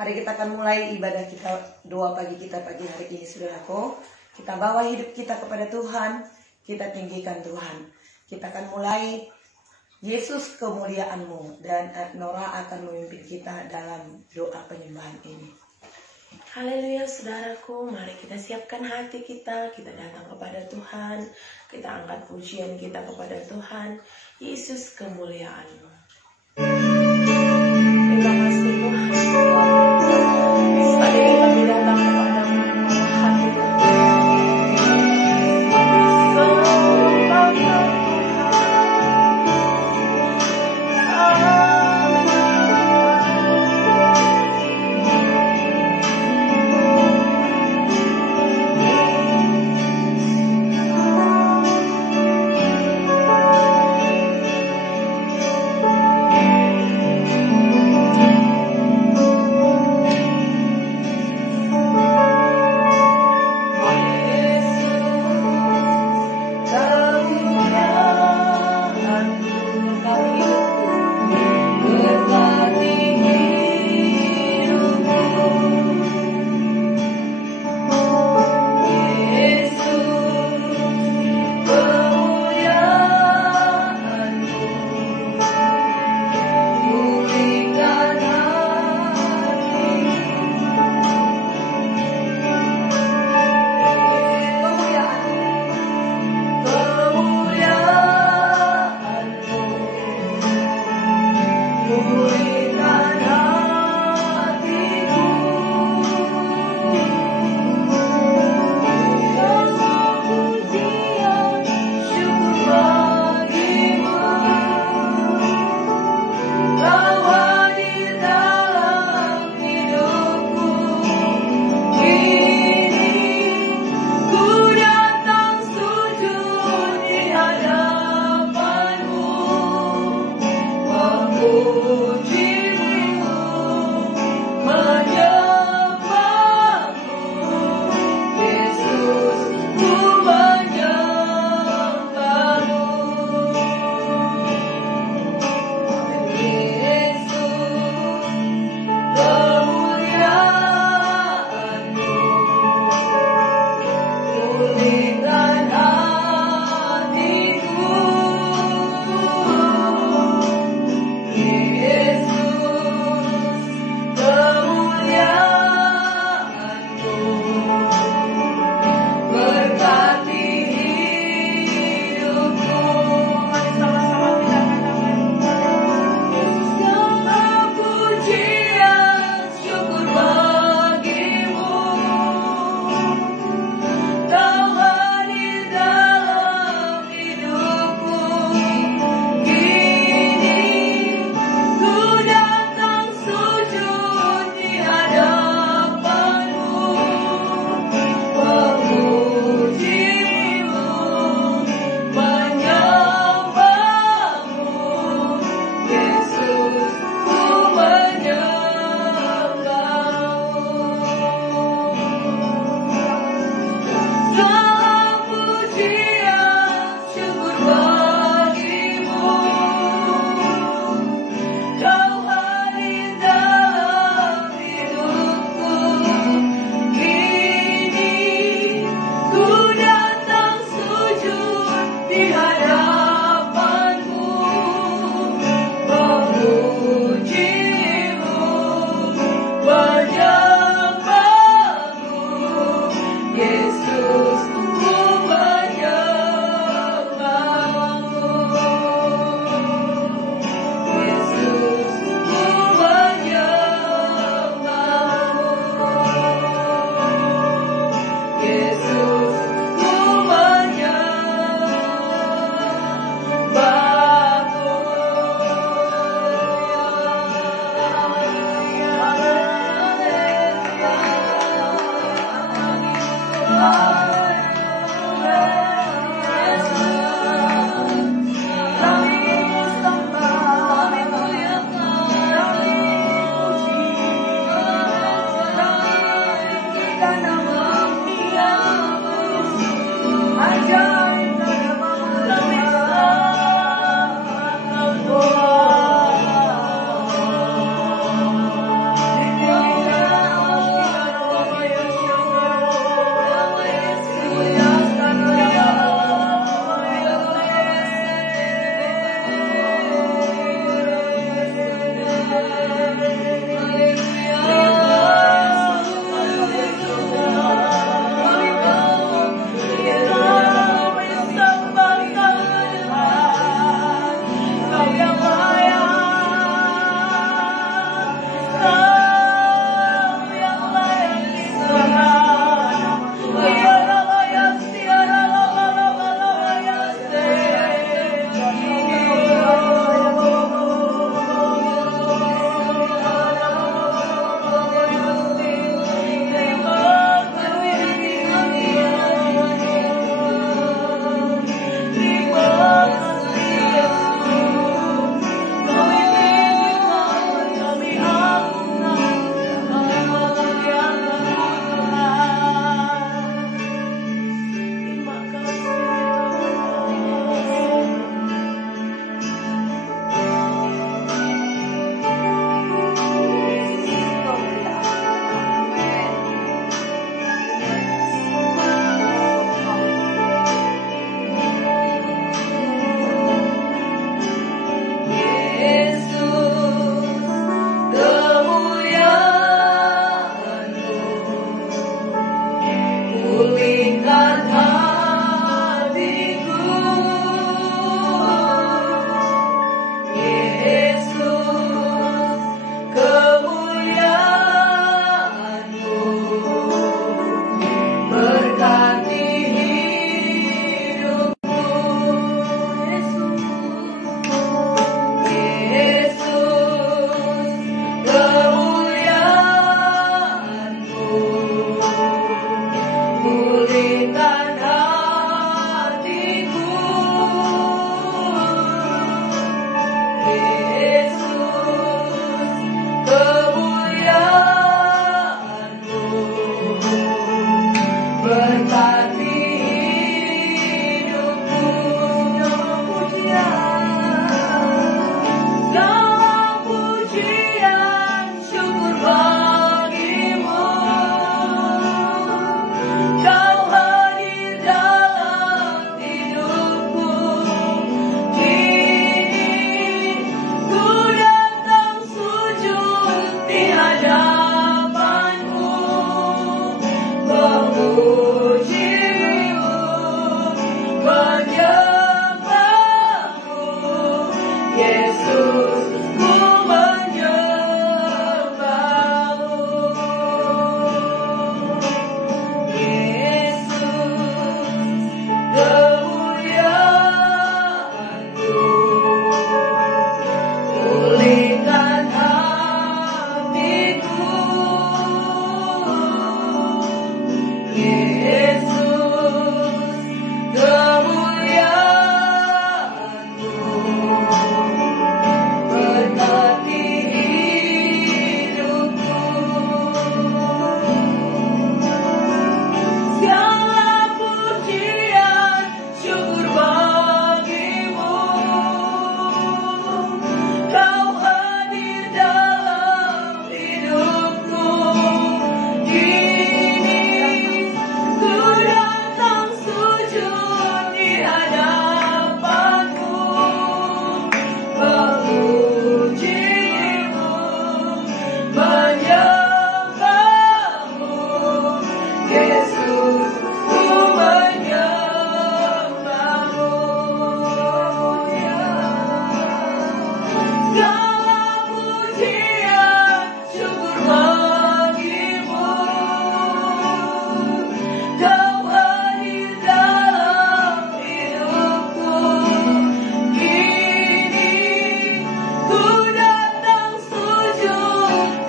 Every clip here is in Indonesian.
Mari kita akan mulai ibadah kita, doa pagi kita pagi hari ini, saudaraku. Kita bawa hidup kita kepada Tuhan, kita tinggikan Tuhan. Kita akan mulai Yesus kemuliaan-Mu, dan Nora akan memimpin kita dalam doa penyembahan ini. Haleluya saudaraku, mari kita siapkan hati kita datang kepada Tuhan, kita angkat pujian kita kepada Tuhan. Yesus kemuliaan-Mu. Terima kasih Tuhan, saat ini kami datang kepadamu membawa hati kami.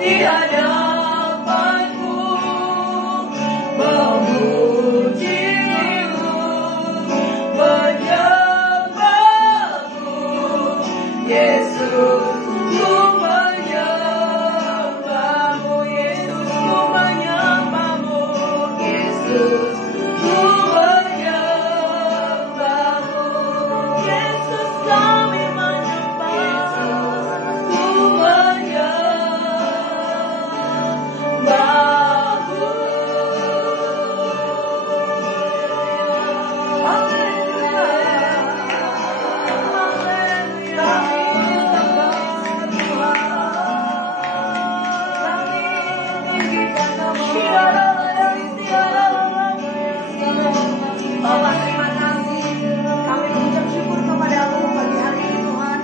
di hadapanmu, memujimu, menyembahmu, Yesus. Ku menyembahmu, Yesus. Ku menyembahmu, Yesus. Ku menyembahmu, Yesus. Kami menyembahmu. Ku menyembahmu. Bapak, terima kasih. Kami mengucap syukur kepadamu pagi hari ini, Tuhan.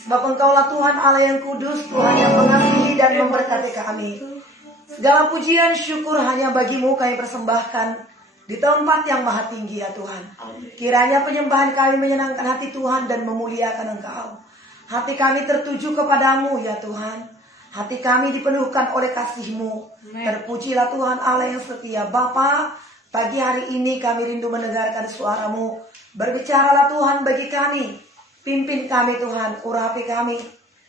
Sebab Engkaulah Tuhan Allah yang kudus, Tuhan yang mengasihi dan memberkati kami. Segala pujian syukur hanya bagimu kami persembahkan di tempat yang maha tinggi, ya Tuhan. Kiranya penyembahan kami menyenangkan hati Tuhan dan memuliakan Engkau. Hati kami tertuju kepadamu, ya Tuhan. Hati kami dipenuhkan oleh kasih-Mu. Terpujilah Tuhan Allah yang setia. Bapa, pagi hari ini kami rindu mendengarkan suara-Mu. Berbicaralah Tuhan bagi kami. Pimpin kami Tuhan, urapi kami.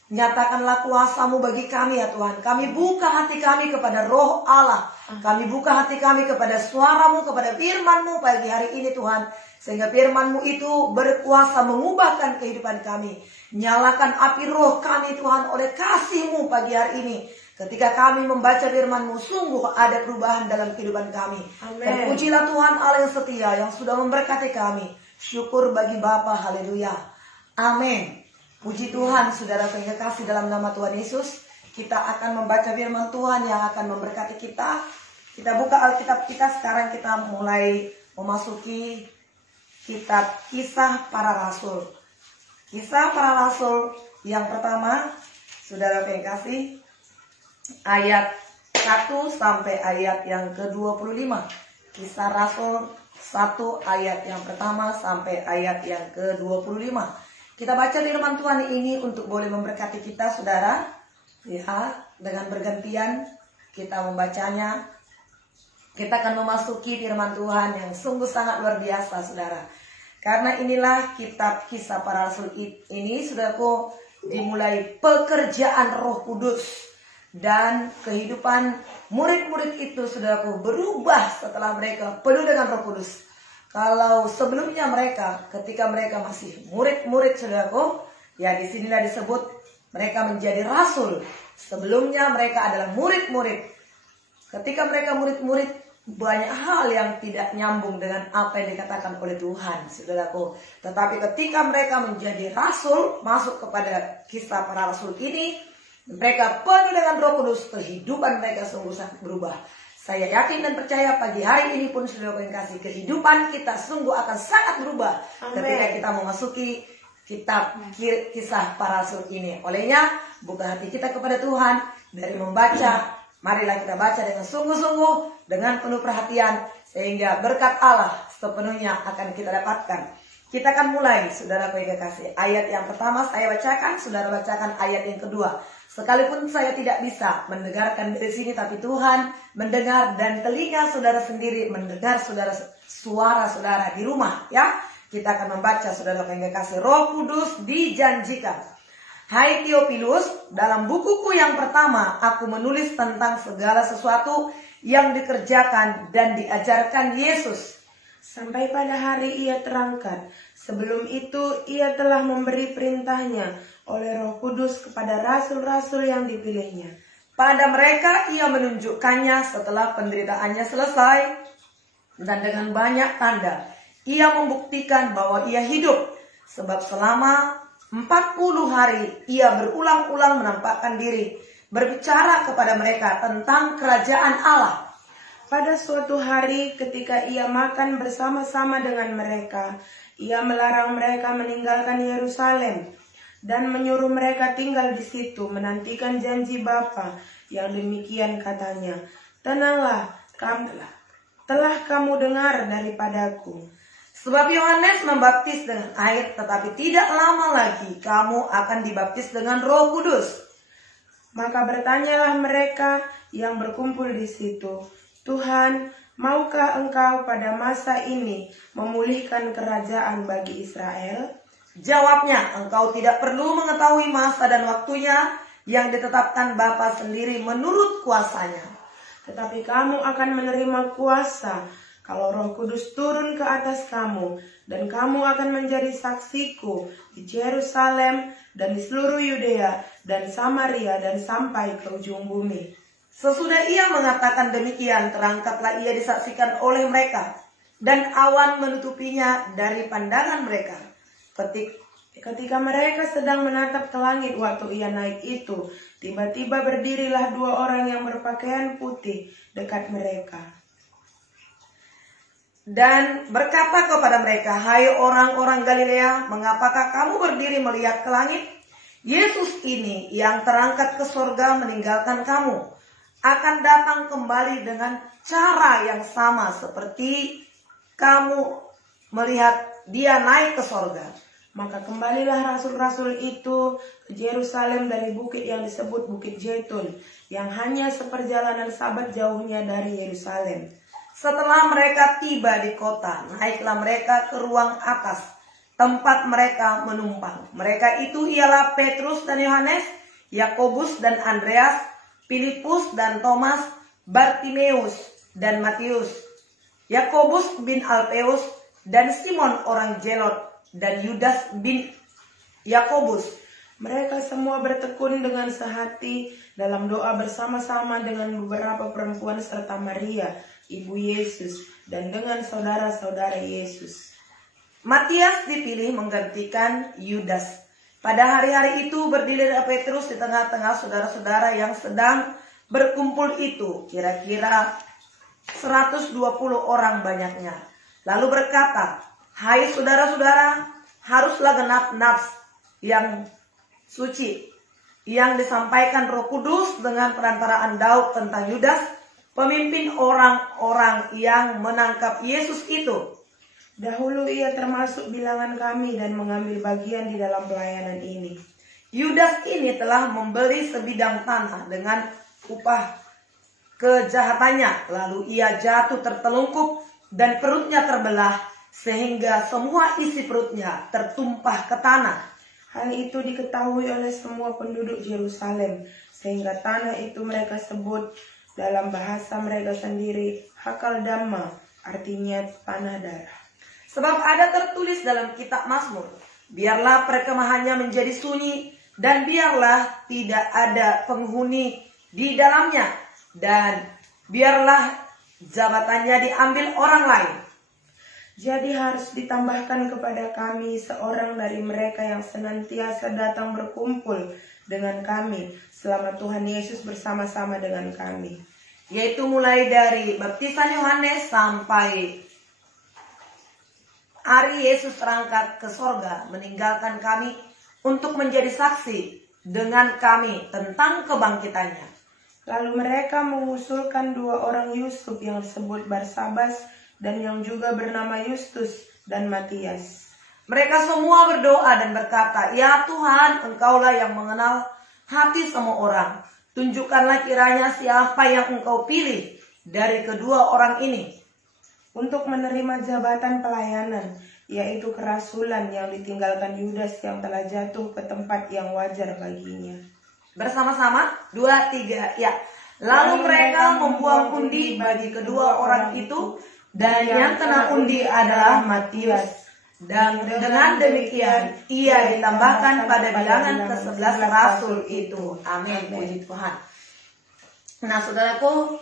Nyatakanlah kuasa-Mu bagi kami, ya Tuhan. Kami buka hati kami kepada roh Allah. Kami buka hati kami kepada suara-Mu, kepada firman-Mu pagi hari ini Tuhan. Sehingga firman-Mu itu berkuasa mengubahkan kehidupan kami. Nyalakan api roh kami Tuhan oleh kasih-Mu pagi hari ini. Ketika kami membaca firman-Mu, sungguh ada perubahan dalam kehidupan kami. Terpujilah Tuhan Allah yang setia yang sudah memberkati kami. Syukur bagi Bapa, haleluya. Amin. Puji Tuhan, saudara yang kekasih dalam nama Tuhan Yesus. Kita akan membaca firman Tuhan yang akan memberkati kita. Kita buka Alkitab kita, sekarang kita mulai memasuki kitab Kisah Para Rasul. Kisah Para Rasul yang pertama, saudara yang kekasih, ayat 1 sampai ayat yang ke-25. Kisah Rasul 1 ayat yang pertama sampai ayat yang ke-25. Kita baca firman Tuhan ini untuk boleh memberkati kita, saudara. Ya, dengan bergantian kita membacanya. Kita akan memasuki firman Tuhan yang sungguh sangat luar biasa, saudara. Karena inilah kitab Kisah Para Rasul ini, saudaraku, dimulai pekerjaan Roh Kudus. Dan kehidupan murid-murid itu, saudaraku, berubah setelah mereka penuh dengan Roh Kudus. Kalau sebelumnya mereka, ketika mereka masih murid-murid, saudaraku, ya disinilah disebut mereka menjadi rasul. Sebelumnya mereka adalah murid-murid. Ketika mereka murid-murid, banyak hal yang tidak nyambung dengan apa yang dikatakan oleh Tuhan, saudaraku. Tetapi ketika mereka menjadi rasul, masuk kepada Kisah Para Rasul ini, mereka penuh dengan Roh Kudus, kehidupan mereka sungguh sangat berubah. Saya yakin dan percaya pagi hari ini pun, saudara yang kasih, kehidupan kita sungguh akan sangat berubah. Ketika kita memasuki kitab Kisah Para Rasul ini. Olehnya, buka hati kita kepada Tuhan dari membaca. Marilah kita baca dengan sungguh-sungguh, dengan penuh perhatian, sehingga berkat Allah sepenuhnya akan kita dapatkan. Kita akan mulai, saudara yang kasih. Ayat yang pertama saya bacakan, saudara bacakan ayat yang kedua. Sekalipun saya tidak bisa mendengarkan dari sini, tapi Tuhan mendengar, dan telinga saudara sendiri mendengar suara saudara di rumah, ya. Kita akan membaca, saudara yang kasih. Roh Kudus dijanjikan. Hai Theophilus, dalam bukuku yang pertama aku menulis tentang segala sesuatu yang dikerjakan dan diajarkan Yesus sampai pada hari ia terangkat. Sebelum itu ia telah memberi perintahnya oleh Roh Kudus kepada rasul-rasul yang dipilihnya. Pada mereka ia menunjukkannya setelah penderitaannya selesai, dan dengan banyak tanda ia membuktikan bahwa ia hidup. Sebab selama 40 hari ia berulang-ulang menampakkan diri, berbicara kepada mereka tentang kerajaan Allah. Pada suatu hari ketika ia makan bersama-sama dengan mereka, ia melarang mereka meninggalkan Yerusalem dan menyuruh mereka tinggal di situ menantikan janji Bapa, yang demikian katanya, tenanglah, telah kamu dengar daripadaku. Sebab Yohanes membaptis dengan air, tetapi tidak lama lagi kamu akan dibaptis dengan Roh Kudus. Maka bertanyalah mereka yang berkumpul di situ, "Tuhan, maukah Engkau pada masa ini memulihkan kerajaan bagi Israel?" Jawabnya, "Engkau tidak perlu mengetahui masa dan waktunya yang ditetapkan Bapa sendiri menurut kuasanya. Tetapi kamu akan menerima kuasa kalau Roh Kudus turun ke atas kamu, dan kamu akan menjadi saksiku di Yerusalem dan di seluruh Yudea dan Samaria dan sampai ke ujung bumi." Sesudah ia mengatakan demikian, terangkatlah ia disaksikan oleh mereka, dan awan menutupinya dari pandangan mereka. Ketika mereka sedang menatap ke langit waktu ia naik itu, tiba-tiba berdirilah 2 orang yang berpakaian putih dekat mereka. Dan berkata kepada mereka, "Hai orang-orang Galilea, mengapakah kamu berdiri melihat ke langit? Yesus ini yang terangkat ke sorga meninggalkan kamu, akan datang kembali dengan cara yang sama seperti kamu melihat dia naik ke sorga." Maka kembalilah rasul-rasul itu ke Yerusalem dari bukit yang disebut Bukit Zaitun, yang hanya seperjalanan sabat jauhnya dari Yerusalem. Setelah mereka tiba di kota, naiklah mereka ke ruang atas, tempat mereka menumpang. Mereka itu ialah Petrus dan Yohanes, Yakobus dan Andreas, Filipus dan Thomas, Bartimeus dan Matius, Yakobus bin Alpeus dan Simon orang Zelot, dan Yudas bin Yakobus. Mereka semua bertekun dengan sehati dalam doa bersama-sama dengan beberapa perempuan serta Maria, ibu Yesus, dan dengan saudara-saudara Yesus. Matias dipilih menggantikan Yudas. Pada hari-hari itu berdirilah Petrus di tengah-tengah saudara-saudara yang sedang berkumpul itu, kira-kira 120 orang banyaknya. Lalu berkata, "Hai saudara-saudara, haruslah genap nats yang suci yang disampaikan Roh Kudus dengan perantaraan Daud tentang Yudas, pemimpin orang-orang yang menangkap Yesus itu. Dahulu ia termasuk bilangan kami dan mengambil bagian di dalam pelayanan ini. Yudas ini telah membeli sebidang tanah dengan upah kejahatannya, lalu ia jatuh tertelungkup dan perutnya terbelah, sehingga semua isi perutnya tertumpah ke tanah. Hal itu diketahui oleh semua penduduk Yerusalem, sehingga tanah itu mereka sebut dalam bahasa mereka sendiri Hakal Dama, artinya tanah darah. Sebab ada tertulis dalam kitab Mazmur, biarlah perkemahannya menjadi sunyi, dan biarlah tidak ada penghuni di dalamnya, dan biarlah jabatannya diambil orang lain. Jadi harus ditambahkan kepada kami seorang dari mereka yang senantiasa datang berkumpul dengan kami selama Tuhan Yesus bersama-sama dengan kami. Yaitu mulai dari baptisan Yohanes sampai hari Yesus terangkat ke sorga meninggalkan kami untuk menjadi saksi dengan kami tentang kebangkitannya. Lalu mereka mengusulkan 2 orang Yusuf yang disebut Barsabas dan yang juga bernama Justus dan Matias. Mereka semua berdoa dan berkata, "Ya Tuhan, Engkaulah yang mengenal hati semua orang. Tunjukkanlah kiranya siapa yang Engkau pilih dari kedua orang ini untuk menerima jabatan pelayanan, yaitu kerasulan yang ditinggalkan Yudas yang telah jatuh ke tempat yang wajar baginya." Bersama-sama, 2, 3, ya. Lalu mereka membuang undi bagi kedua orang itu, dan yang kena undi adalah Matius. Dan dengan demikian ia ditambahkan pada bilangan ke-11 rasul itu. Amin, puji Tuhan. Nah saudaraku,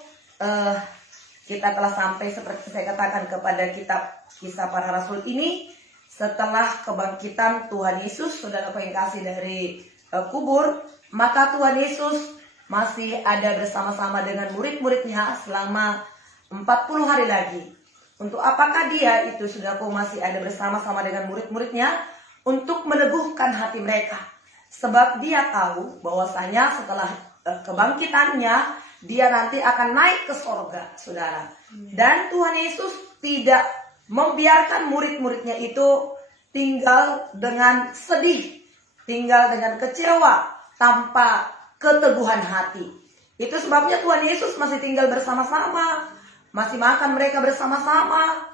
kita telah sampai seperti saya katakan kepada kitab Kisah Para Rasul ini. Setelah kebangkitan Tuhan Yesus, saudaraku yang kasih, dari kubur, maka Tuhan Yesus masih ada bersama-sama dengan murid-muridnya selama 40 hari lagi. Untuk apakah dia itu, saudaraku, masih ada bersama-sama dengan murid-muridnya? Untuk meneguhkan hati mereka. Sebab dia tahu bahwasanya setelah kebangkitannya, dia nanti akan naik ke sorga, saudara. Dan Tuhan Yesus tidak membiarkan murid-muridnya itu tinggal dengan sedih, tinggal dengan kecewa, tanpa keteguhan hati. Itu sebabnya Tuhan Yesus masih tinggal bersama-sama, masih makan mereka bersama-sama.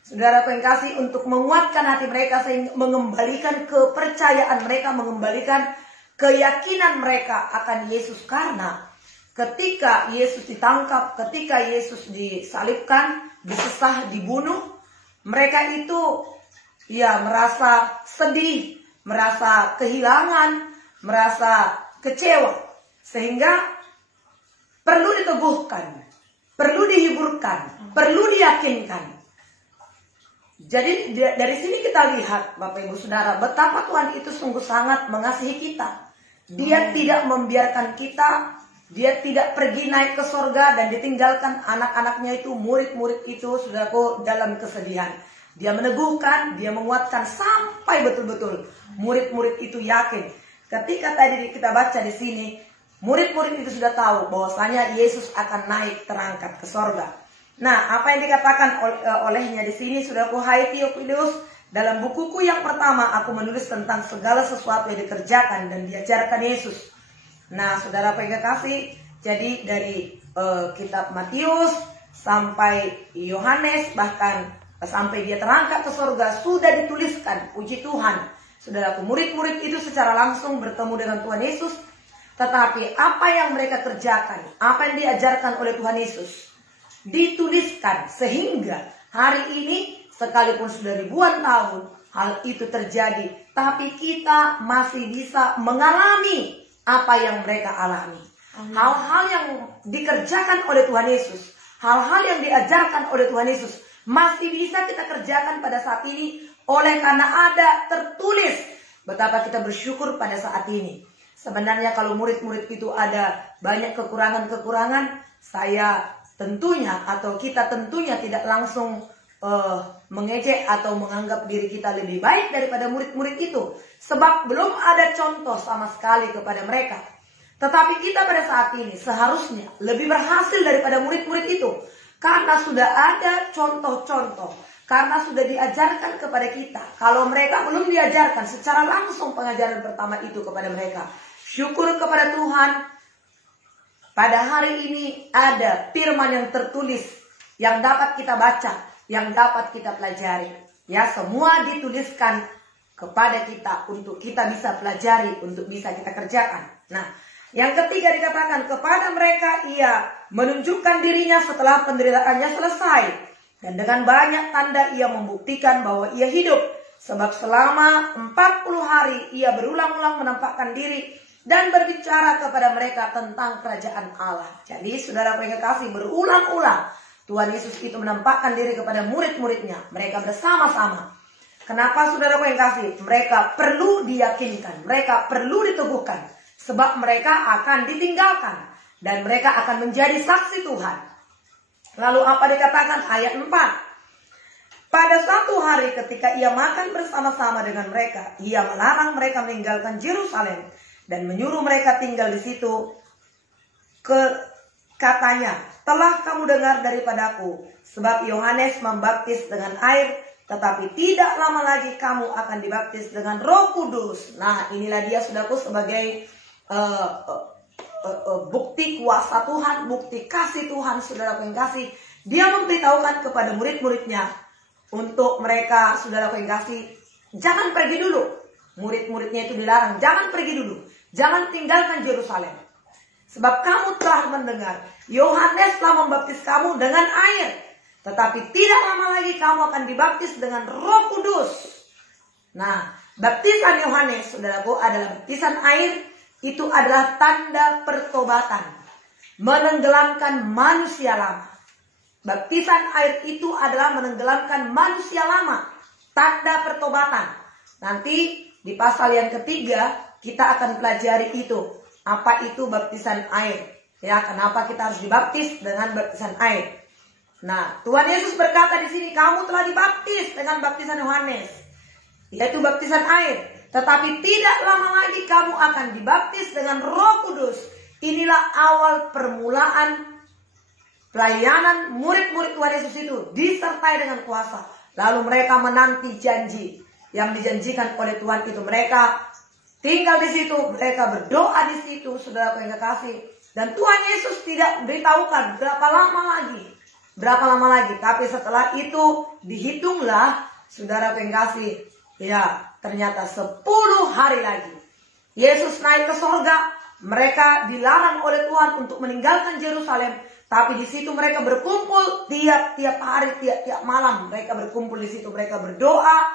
Saudaraku yang kasih, untuk menguatkan hati mereka, sehingga mengembalikan kepercayaan mereka, mengembalikan keyakinan mereka akan Yesus. Karena ketika Yesus ditangkap, ketika Yesus disalibkan, disesah, dibunuh, mereka itu merasa sedih, merasa kehilangan, merasa kecewa. Sehingga perlu diteguhkan, perlu dihiburkan, perlu diyakinkan. Jadi dari sini kita lihat, Bapak Ibu Saudara, betapa Tuhan itu sungguh sangat mengasihi kita. Dia tidak membiarkan kita, dia tidak pergi naik ke sorga dan ditinggalkan anak-anaknya itu, murid-murid itu, saudaraku, dalam kesedihan. Dia meneguhkan, dia menguatkan sampai betul-betul murid-murid itu yakin. Ketika tadi kita baca di sini, murid-murid itu sudah tahu bahwasanya Yesus akan naik terangkat ke sorga. Nah, apa yang dikatakan olehnya di sini, saudaraku, hai Theophilus, dalam bukuku yang pertama aku menulis tentang segala sesuatu yang dikerjakan dan diajarkan Yesus. Nah, saudara yang kasih, jadi dari kitab Matius sampai Yohanes, bahkan sampai dia terangkat ke surga, sudah dituliskan, puji Tuhan. Saudaraku, murid-murid itu secara langsung bertemu dengan Tuhan Yesus. Tetapi apa yang mereka kerjakan, apa yang diajarkan oleh Tuhan Yesus, dituliskan sehingga hari ini, sekalipun sudah ribuan tahun hal itu terjadi, tapi kita masih bisa mengalami apa yang mereka alami. Hal-hal yang dikerjakan oleh Tuhan Yesus, hal-hal yang diajarkan oleh Tuhan Yesus, masih bisa kita kerjakan pada saat ini, oleh karena ada tertulis. Betapa kita bersyukur pada saat ini. Sebenarnya kalau murid-murid itu ada banyak kekurangan-kekurangan, saya tentunya atau kita tentunya tidak langsung mengejek atau menganggap diri kita lebih baik daripada murid-murid itu. Sebab belum ada contoh sama sekali kepada mereka. Tetapi kita pada saat ini seharusnya lebih berhasil daripada murid-murid itu. Karena sudah ada contoh-contoh. Karena sudah diajarkan kepada kita. Kalau mereka belum diajarkan secara langsung pengajaran pertama itu kepada mereka. Syukur kepada Tuhan. Pada hari ini ada firman yang tertulis yang dapat kita baca, yang dapat kita pelajari. Ya, semua dituliskan kepada kita untuk kita bisa pelajari, untuk bisa kita kerjakan. Nah, yang ketiga dikatakan kepada mereka ia menunjukkan dirinya setelah penderitaannya selesai. Dan dengan banyak tanda ia membuktikan bahwa ia hidup. Sebab selama 40 hari ia berulang-ulang menampakkan diri dan berbicara kepada mereka tentang kerajaan Allah. Jadi saudara yang kasih, berulang-ulang Tuhan Yesus itu menampakkan diri kepada murid-muridnya. Mereka bersama-sama. Kenapa saudara yang kasih? Mereka perlu diyakinkan. Mereka perlu diteguhkan. Sebab mereka akan ditinggalkan. Dan mereka akan menjadi saksi Tuhan. Lalu apa dikatakan? Ayat 4. Pada suatu hari ketika ia makan bersama-sama dengan mereka, ia melarang mereka meninggalkan Yerusalem. Dan menyuruh mereka tinggal di situ. Katanya, telah kamu dengar daripadaku, sebab Yohanes membaptis dengan air, tetapi tidak lama lagi kamu akan dibaptis dengan Roh Kudus. Nah, inilah dia saudaraku sebagai bukti kuasa Tuhan, bukti kasih Tuhan, saudaraku yang kasih. Dia memberitahukan kepada murid-muridnya untuk mereka, saudaraku yang kasih, jangan pergi dulu. Murid-muridnya itu dilarang, jangan pergi dulu, jangan tinggalkan Yerusalem. Sebab kamu telah mendengar Yohanes telah membaptis kamu dengan air, tetapi tidak lama lagi kamu akan dibaptis dengan Roh Kudus. Nah, baptisan Yohanes, saudaraku, adalah baptisan air. Itu adalah tanda pertobatan, menenggelamkan manusia lama. Baptisan air itu adalah menenggelamkan manusia lama, tanda pertobatan. Nanti di pasal yang ketiga kita akan pelajari itu. Apa itu baptisan air? Ya, kenapa kita harus dibaptis dengan baptisan air? Nah, Tuhan Yesus berkata di sini, kamu telah dibaptis dengan baptisan Yohanes, yaitu baptisan air. Tetapi tidak lama lagi kamu akan dibaptis dengan Roh Kudus. Inilah awal permulaan pelayanan murid-murid Tuhan Yesus itu, disertai dengan kuasa. Lalu mereka menanti janji yang dijanjikan oleh Tuhan itu. Mereka tinggal di situ, mereka berdoa di situ, saudaraku yang kekasih. Dan Tuhan Yesus tidak beritahukan berapa lama lagi. Tapi setelah itu dihitunglah, saudaraku yang kasih, ya ternyata 10 hari lagi Yesus naik ke sorga. Mereka dilarang oleh Tuhan untuk meninggalkan Yerusalem, tapi di situ mereka berkumpul tiap hari, tiap malam. Mereka berkumpul di situ, mereka berdoa,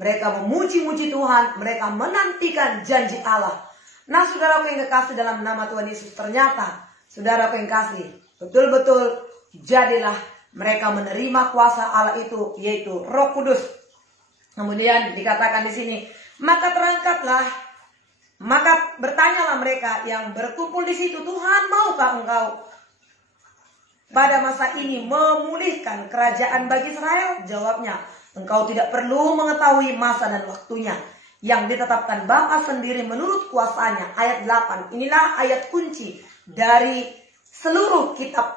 mereka memuji-muji Tuhan, mereka menantikan janji Allah. Nah, saudaraku yang kekasih dalam nama Tuhan Yesus, ternyata saudaraku yang kasih, betul-betul jadilah mereka menerima kuasa Allah itu, yaitu Roh Kudus. Kemudian dikatakan di sini, maka bertanyalah mereka yang berkumpul di situ, Tuhan, maukah Engkau pada masa ini memulihkan kerajaan bagi Israel? Jawabnya, Engkau tidak perlu mengetahui masa dan waktunya yang ditetapkan Bapa sendiri menurut kuasanya. Ayat 8. Inilah ayat kunci dari seluruh kitab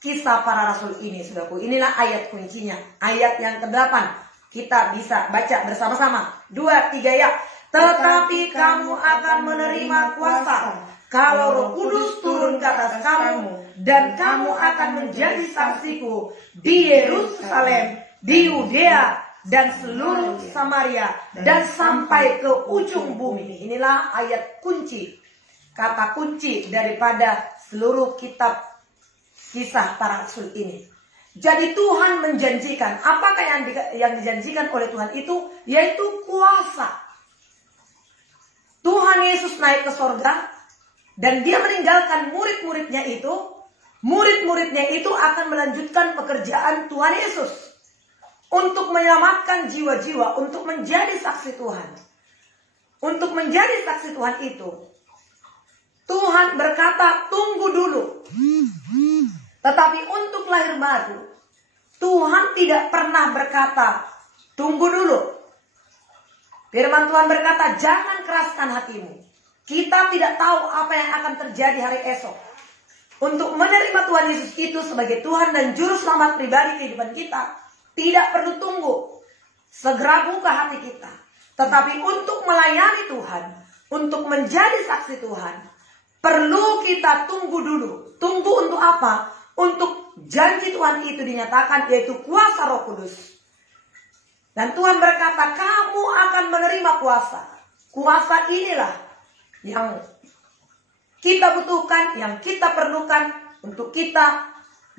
kisah para rasul ini, saudaraku. Inilah ayat kuncinya. Ayat yang ke-8. Kita bisa baca bersama-sama. 2, 3 ya. Tetapi kamu akan menerima kuasa kalau Roh Kudus turun ke atas kamu, dan kamu akan menjadi saksiku di Yerusalem, di Yudea, dan seluruh Samaria, dan sampai ke ujung bumi. Inilah ayat kunci, kata kunci daripada seluruh kitab kisah para rasul ini. Jadi Tuhan menjanjikan, apakah yang dijanjikan oleh Tuhan itu? Yaitu kuasa. Tuhan Yesus naik ke sorga, dan dia meninggalkan murid-muridnya itu. Murid-muridnya itu akan melanjutkan pekerjaan Tuhan Yesus untuk menyelamatkan jiwa-jiwa, untuk menjadi saksi Tuhan. Untuk menjadi saksi Tuhan itu, Tuhan berkata, tunggu dulu. Tetapi untuk lahir baru, Tuhan tidak pernah berkata, tunggu dulu. Firman Tuhan berkata, jangan keraskan hatimu. Kita tidak tahu apa yang akan terjadi hari esok. Untuk menerima Tuhan Yesus itu sebagai Tuhan dan Juru Selamat pribadi kehidupan kita, tidak perlu tunggu. Segera buka hati kita. Tetapi untuk melayani Tuhan, untuk menjadi saksi Tuhan, perlu kita tunggu dulu. Tunggu untuk apa? Untuk janji Tuhan itu dinyatakan, yaitu kuasa Roh Kudus. Dan Tuhan berkata, kamu akan menerima kuasa. Kuasa inilah yang kita butuhkan, yang kita perlukan untuk kita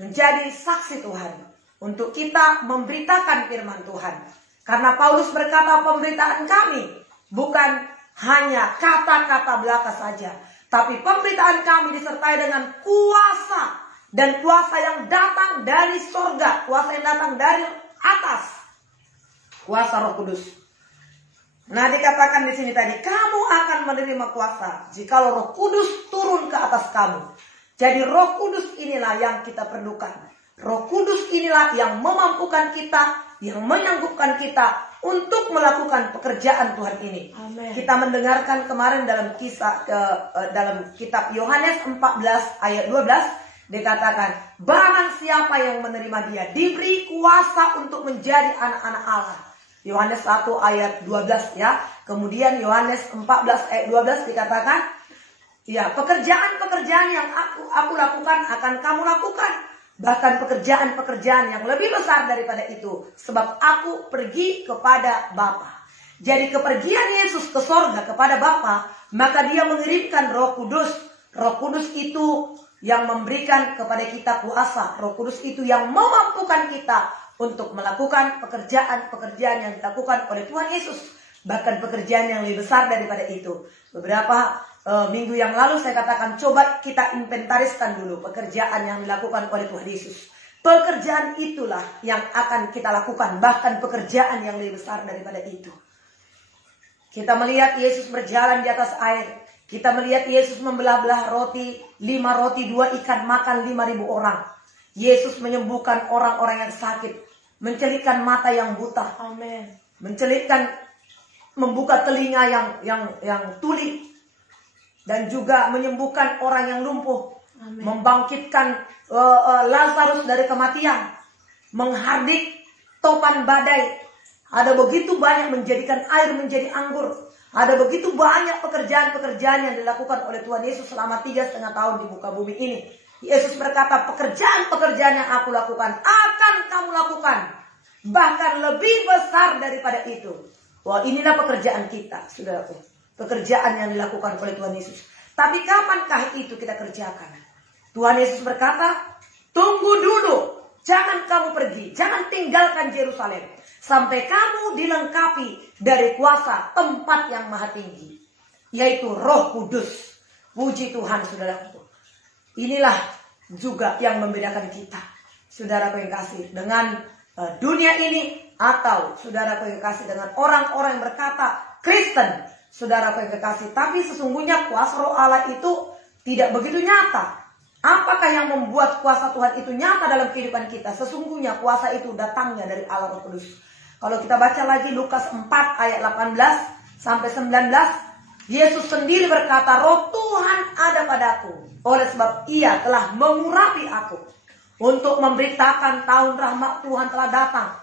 menjadi saksi Tuhan, untuk kita memberitakan firman Tuhan. Karena Paulus berkata, pemberitaan kami bukan hanya kata-kata belaka saja, tapi pemberitaan kami disertai dengan kuasa. Dan kuasa yang datang dari sorga, kuasa yang datang dari atas, kuasa Roh Kudus. Nah, dikatakan di sini tadi, kamu akan menerima kuasa jikalau Roh Kudus turun ke atas kamu. Jadi Roh Kudus inilah yang kita perlukan. Roh Kudus inilah yang memampukan kita, yang menyanggupkan kita untuk melakukan pekerjaan Tuhan ini. Amen. Kita mendengarkan kemarin dalam dalam kitab Yohanes 14 ayat 12. Dikatakan, barang siapa yang menerima dia, diberi kuasa untuk menjadi anak-anak Allah. Yohanes 1 ayat 12 ya. Kemudian Yohanes 14 ayat 12 dikatakan, ya, pekerjaan-pekerjaan yang aku lakukan akan kamu lakukan. Bahkan pekerjaan-pekerjaan yang lebih besar daripada itu. Sebab aku pergi kepada Bapa. Jadi kepergian Yesus ke sorga kepada Bapa, maka dia mengirimkan Roh Kudus. Roh Kudus itu yang memberikan kepada kita kuasa. Roh Kudus itu yang memampukan kita untuk melakukan pekerjaan-pekerjaan yang dilakukan oleh Tuhan Yesus. Bahkan pekerjaan yang lebih besar daripada itu. Beberapa minggu yang lalu saya katakan, coba kita inventariskan dulu pekerjaan yang dilakukan oleh Tuhan Yesus. Pekerjaan itulah yang akan kita lakukan. Bahkan pekerjaan yang lebih besar daripada itu. Kita melihat Yesus berjalan di atas air. Kita melihat Yesus membelah-belah roti, 5 roti 2 ikan, makan 5.000 orang. Yesus menyembuhkan orang-orang yang sakit, mencelitkan mata yang buta. Amin. Membuka telinga yang tuli, dan juga menyembuhkan orang yang lumpuh. Amin. Membangkitkan Lazarus dari kematian, menghardik topan badai. Ada begitu banyak menjadikan air menjadi anggur. Ada begitu banyak pekerjaan-pekerjaan yang dilakukan oleh Tuhan Yesus selama 3,5 tahun di muka bumi ini. Yesus berkata, pekerjaan-pekerjaan yang aku lakukan akan kamu lakukan. Bahkan lebih besar daripada itu. Wah, inilah pekerjaan kita, saudaraku. Pekerjaan yang dilakukan oleh Tuhan Yesus. Tapi kapankah itu kita kerjakan? Tuhan Yesus berkata, tunggu dulu. Jangan kamu pergi. Jangan tinggalkan Yerusalem. Sampai kamu dilengkapi dari kuasa tempat yang maha tinggi. Yaitu Roh Kudus. Puji Tuhan, saudaraku. Inilah juga yang membedakan kita, saudaraku yang kasih, dengan dunia ini, atau saudaraku yang kasih dengan orang-orang yang berkata Kristen, saudaraku yang kekasih. Tapi sesungguhnya kuasa Roh Allah itu tidak begitu nyata. Apakah yang membuat kuasa Tuhan itu nyata dalam kehidupan kita? Sesungguhnya kuasa itu datangnya dari Allah Roh Kudus. Kalau kita baca lagi Lukas 4 ayat 18 sampai 19, Yesus sendiri berkata, Roh Tuhan ada padaku, oleh sebab Ia telah mengurapi aku untuk memberitakan tahun rahmat Tuhan telah datang,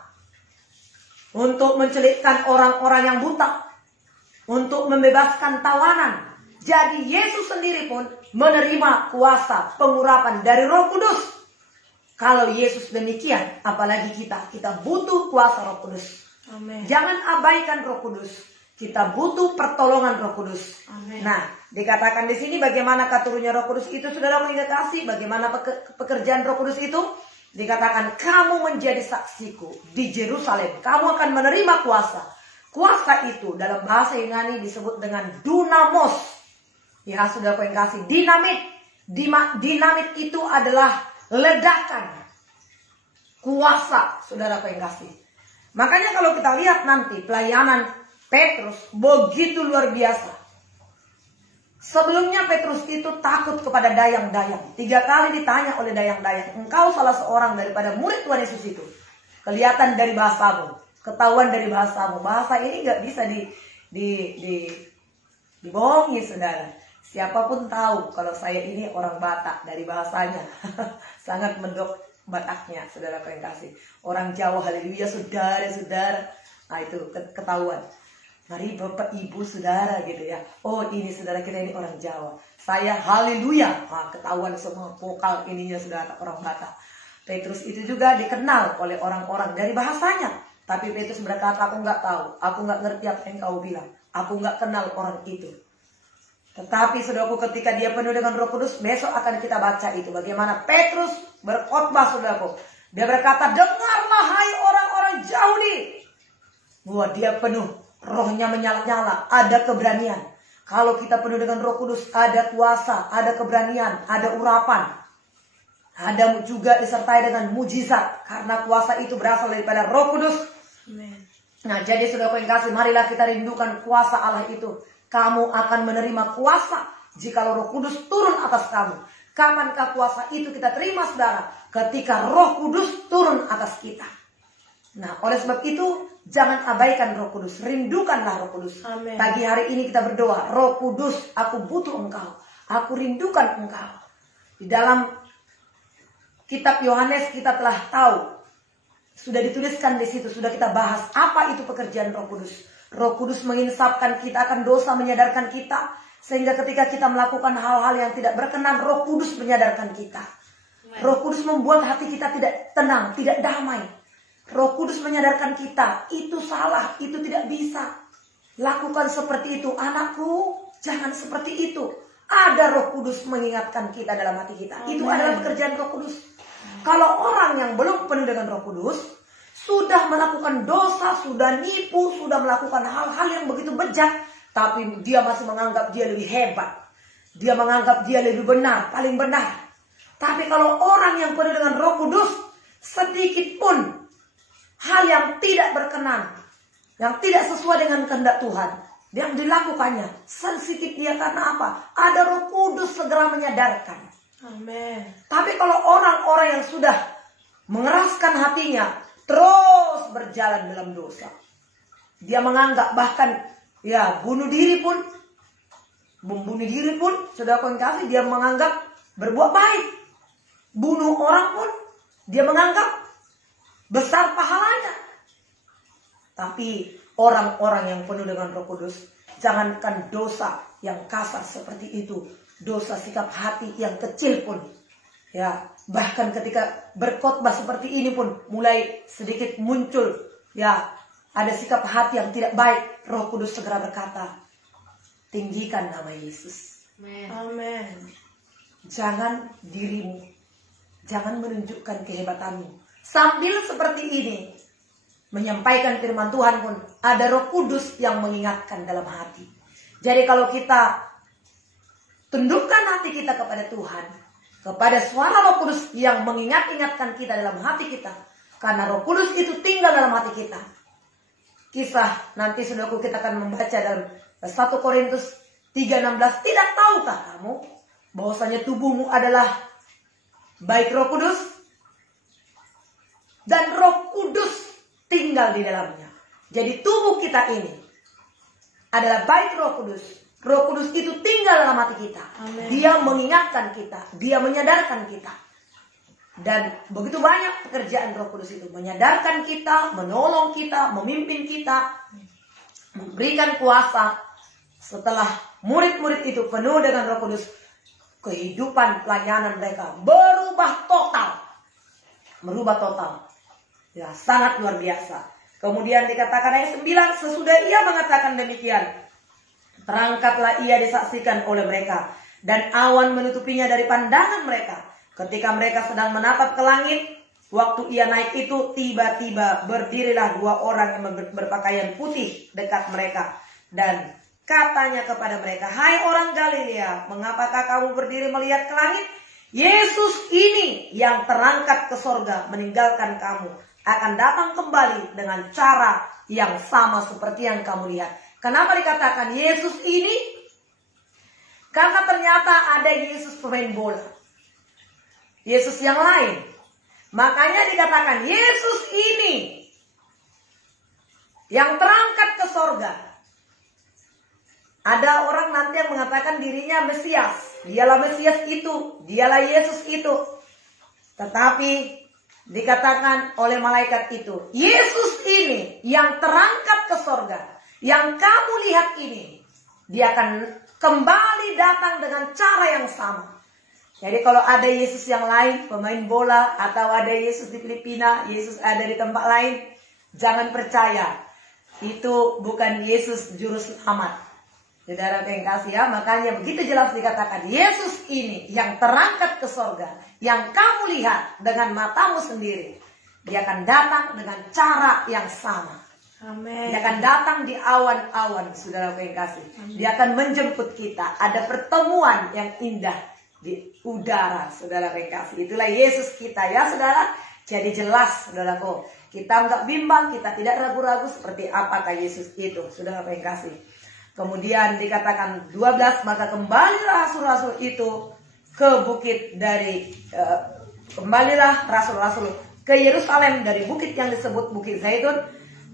untuk mencelikkan orang-orang yang buta, untuk membebaskan tawanan. Jadi Yesus sendiri pun menerima kuasa pengurapan dari Roh Kudus. Kalau Yesus demikian, apalagi kita butuh kuasa Roh Kudus. Amen. Jangan abaikan Roh Kudus. Kita butuh pertolongan Roh Kudus. Amen. Nah, dikatakan di sini bagaimana turunnya Roh Kudus itu, saudara yang kasih, bagaimana pekerjaan Roh Kudus itu? Dikatakan kamu menjadi saksiku di Yerusalem. Kamu akan menerima kuasa. Kuasa itu dalam bahasa Yunani disebut dengan dunamos. Ya, saudara yang kasih, dinamit. Dinamit itu adalah ledakan. Kuasa, saudara yang kasih. Makanya kalau kita lihat nanti pelayanan Petrus begitu luar biasa. Sebelumnya Petrus itu takut kepada dayang-dayang. 3 kali ditanya oleh dayang-dayang, engkau salah seorang daripada murid Tuhan Yesus itu. Kelihatan dari bahasamu, ketahuan dari bahasamu. Bahasa ini gak bisa dibohongi, saudara. Siapapun tahu kalau saya ini orang Batak dari bahasanya. Sangat mendok Bataknya, saudara yang kasih. Orang Jawa, haleluya, saudara-saudara. Nah itu ketahuan. Mari Bapak Ibu Saudara gitu ya. Oh ini saudara kita ini orang Jawa. Saya haleluya. Nah, ketahuan semua vokal ininya saudara orang Batak. Petrus itu juga dikenal oleh orang-orang dari bahasanya. Tapi Petrus berkata, aku nggak tahu. Aku nggak ngerti apa yang kau bilang. Aku nggak kenal orang itu. Tetapi saudaraku ketika dia penuh dengan Roh Kudus, besok akan kita baca itu. Bagaimana Petrus berkhotbah saudaraku. Dia berkata, dengarlah hai orang-orang Yahudi. Wah dia penuh. Rohnya menyala-nyala, ada keberanian. Kalau kita penuh dengan Roh Kudus, ada kuasa, ada keberanian, ada urapan. Ada juga disertai dengan mujizat. Karena kuasa itu berasal daripada Roh Kudus. Amen. Nah jadi saudara yang kasih, marilah kita rindukan kuasa Allah itu. Kamu akan menerima kuasa jika Roh Kudus turun atas kamu. Kapankah kuasa itu kita terima saudara? Ketika Roh Kudus turun atas kita. Nah oleh sebab itu, jangan abaikan Roh Kudus. Rindukanlah Roh Kudus. Amen. Pagi hari ini kita berdoa, Roh Kudus, aku butuh Engkau. Aku rindukan Engkau. Di dalam kitab Yohanes kita telah tahu. Sudah dituliskan di situ, sudah kita bahas apa itu pekerjaan Roh Kudus. Roh Kudus menginsapkan kita akan dosa, menyadarkan kita. Sehingga ketika kita melakukan hal-hal yang tidak berkenan, Roh Kudus menyadarkan kita. Roh Kudus membuat hati kita tidak tenang, tidak damai. Roh Kudus menyadarkan kita, itu salah, itu tidak bisa. Lakukan seperti itu, anakku, jangan seperti itu. Ada Roh Kudus mengingatkan kita dalam hati kita. Itu adalah pekerjaan Roh Kudus. Kalau orang yang belum penuh dengan Roh Kudus, sudah melakukan dosa, sudah nipu, sudah melakukan hal-hal yang begitu bejat, tapi dia masih menganggap dia lebih hebat. Dia menganggap dia lebih benar, paling benar. Tapi kalau orang yang penuh dengan Roh Kudus, sedikit pun hal yang tidak berkenan, yang tidak sesuai dengan kehendak Tuhan, yang dilakukannya, sensitif dia karena apa? Ada Roh Kudus segera menyadarkan. Amen. Tapi kalau orang-orang yang sudah mengeraskan hatinya, terus berjalan dalam dosa, dia menganggap bahkan ya membunuh diri pun, sudah kau kasih, dia menganggap berbuat baik. Bunuh orang pun dia menganggap besar pahalanya. Tapi orang-orang yang penuh dengan Roh Kudus, jangankan dosa yang kasar seperti itu, dosa sikap hati yang kecil pun, ya, bahkan ketika berkhotbah seperti ini pun mulai sedikit muncul, ya, ada sikap hati yang tidak baik, Roh Kudus segera berkata, tinggikan nama Yesus. Amin. Jangan dirimu, jangan menunjukkan kehebatanmu. Sambil seperti ini menyampaikan firman Tuhan pun ada Roh Kudus yang mengingatkan dalam hati. Jadi kalau kita tundukkan hati kita kepada Tuhan, kepada suara Roh Kudus yang mengingat-ingatkan kita dalam hati kita, karena Roh Kudus itu tinggal dalam hati kita. Kisah nanti saudaraku kita akan membaca dalam 1 Korintus 3:16. Tidak tahukah kamu bahwasanya tubuhmu adalah bait Roh Kudus dan Roh Kudus tinggal di dalamnya. Jadi tubuh kita ini adalah bait Roh Kudus. Roh Kudus itu tinggal dalam hati kita. Amen. Dia mengingatkan kita, dia menyadarkan kita. Dan begitu banyak pekerjaan Roh Kudus itu, menyadarkan kita, menolong kita, memimpin kita, memberikan kuasa. Setelah murid-murid itu penuh dengan Roh Kudus, kehidupan pelayanan mereka berubah total. Merubah total. Ya, sangat luar biasa. Kemudian dikatakan ayat 9, sesudah ia mengatakan demikian, terangkatlah ia disaksikan oleh mereka, dan awan menutupinya dari pandangan mereka. Ketika mereka sedang menatap ke langit, waktu ia naik itu, tiba-tiba berdirilah 2 orang yang berpakaian putih dekat mereka. Dan katanya kepada mereka, hai orang Galilea, mengapakah kamu berdiri melihat ke langit? Yesus ini yang terangkat ke sorga meninggalkan kamu, akan datang kembali dengan cara yang sama seperti yang kamu lihat. Kenapa dikatakan Yesus ini? Karena ternyata ada Yesus pemain bola, Yesus yang lain. Makanya dikatakan Yesus ini yang terangkat ke sorga. Ada orang nanti yang mengatakan dirinya Mesias. Dialah Mesias itu, dialah Yesus itu. Tetapi dikatakan oleh malaikat itu, Yesus ini yang terangkat ke sorga, yang kamu lihat ini, dia akan kembali datang dengan cara yang sama. Jadi kalau ada Yesus yang lain, pemain bola, atau ada Yesus di Filipina, Yesus ada di tempat lain, jangan percaya. Itu bukan Yesus juru selamat. Saudara yang kasih ya, makanya begitu jelas dikatakan Yesus ini yang terangkat ke sorga, yang kamu lihat dengan matamu sendiri, dia akan datang dengan cara yang sama. Amin. Dia akan datang di awan-awan, saudara yang kasih. Dia akan menjemput kita. Ada pertemuan yang indah di udara, saudara yang kasih. Itulah Yesus kita ya, saudara. Jadi jelas, saudaraku, kita enggak bimbang, kita tidak ragu-ragu seperti apakah Yesus itu, saudara yang kasih. Kemudian dikatakan 12, maka kembalilah rasul-rasul itu ke bukit dari kembalilah rasul-rasul ke Yerusalem dari bukit yang disebut Bukit Zaitun,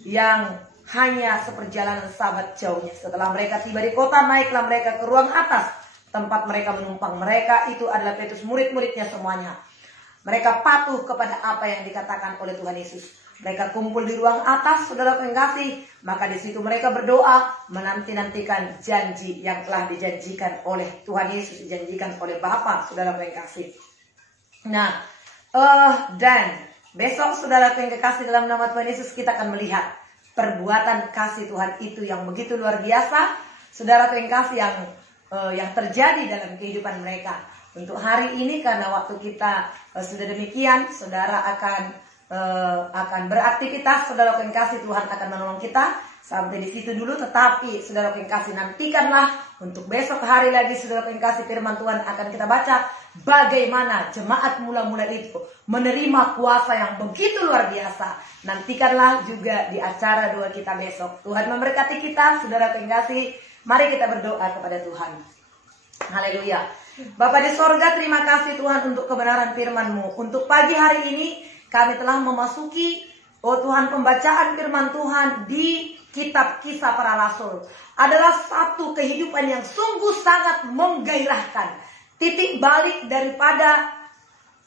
yang hanya seperjalanan sabat jauhnya. Setelah mereka tiba di kota, naiklah mereka ke ruang atas tempat mereka menumpang. Mereka itu adalah Petrus, murid-muridnya semuanya. Mereka patuh kepada apa yang dikatakan oleh Tuhan Yesus. Mereka kumpul di ruang atas, saudara yang kasih. Maka di situ mereka berdoa, menanti-nantikan janji yang telah dijanjikan oleh Tuhan Yesus, dijanjikan oleh Bapa, saudara yang kasih. Nah, dan besok saudara yang kekasih dalam nama Tuhan Yesus, kita akan melihat perbuatan kasih Tuhan itu yang begitu luar biasa, saudara yang kasih, yang terjadi dalam kehidupan mereka. Untuk hari ini karena waktu kita sudah demikian, saudara akan beraktivitas, saudara yang kasih, Tuhan akan menolong kita sampai di situ dulu. Tetapi saudara yang kasih, nantikanlah untuk besok hari lagi, saudara yang kasih, firman Tuhan akan kita baca bagaimana jemaat mula-mula itu menerima kuasa yang begitu luar biasa. Nantikanlah juga di acara doa kita besok. Tuhan memberkati kita, saudara yang kasih. Mari kita berdoa kepada Tuhan. Haleluya. Bapa di sorga, terima kasih Tuhan untuk kebenaran firman-Mu. Untuk pagi hari ini kami telah memasuki, oh Tuhan, pembacaan firman Tuhan di kitab Kisah Para Rasul. Adalah satu kehidupan yang sungguh sangat menggairahkan. Titik balik daripada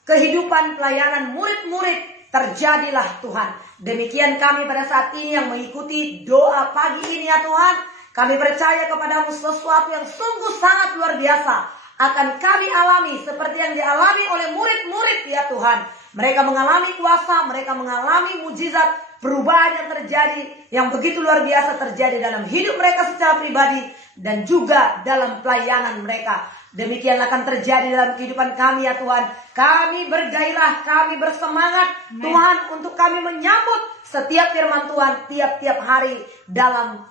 kehidupan pelayanan murid-murid terjadilah Tuhan Demikian kami pada saat ini yang mengikuti doa pagi ini ya Tuhan. Kami percaya kepadamu sesuatu yang sungguh sangat luar biasa akan kami alami seperti yang dialami oleh murid-murid ya Tuhan. Mereka mengalami kuasa, mereka mengalami mujizat, perubahan yang terjadi, yang begitu luar biasa terjadi dalam hidup mereka secara pribadi dan juga dalam pelayanan mereka. Demikian akan terjadi dalam kehidupan kami ya Tuhan. Kami bergairah, kami bersemangat Tuhan untuk kami menyambut setiap firman Tuhan tiap-tiap hari dalam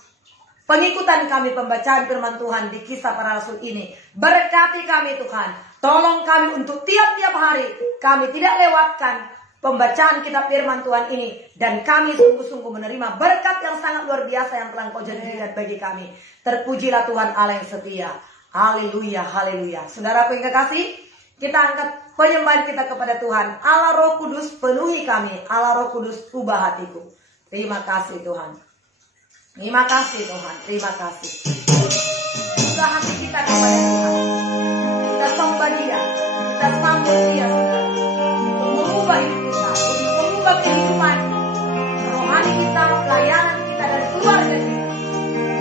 pengikutan kami pembacaan firman Tuhan di Kisah Para Rasul ini. Berkati kami Tuhan. Tolong kami untuk tiap-tiap hari kami tidak lewatkan pembacaan kitab firman Tuhan ini. Dan kami sungguh-sungguh menerima berkat yang sangat luar biasa yang telah Engkau jadikan bagi kami. Terpujilah Tuhan Allah yang setia. Haleluya, haleluya. Saudaraku yang kekasih, kita angkat penyembahan kita kepada Tuhan. Allah Roh Kudus penuhi kami. Allah Roh Kudus ubah hatiku. Terima kasih Tuhan. Terima kasih Tuhan. Terima kasih. Ubah hati kita kepada Tuhan. Kita sembah Dia. Kita sambut Dia saudara. Untuk mengubah hidup kita. Untuk mengubah kehidupan rohani kita, pelayanan kita dan keluarga kita.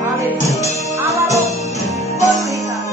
Haleluya. Allah Roh Kudus penuhi kami.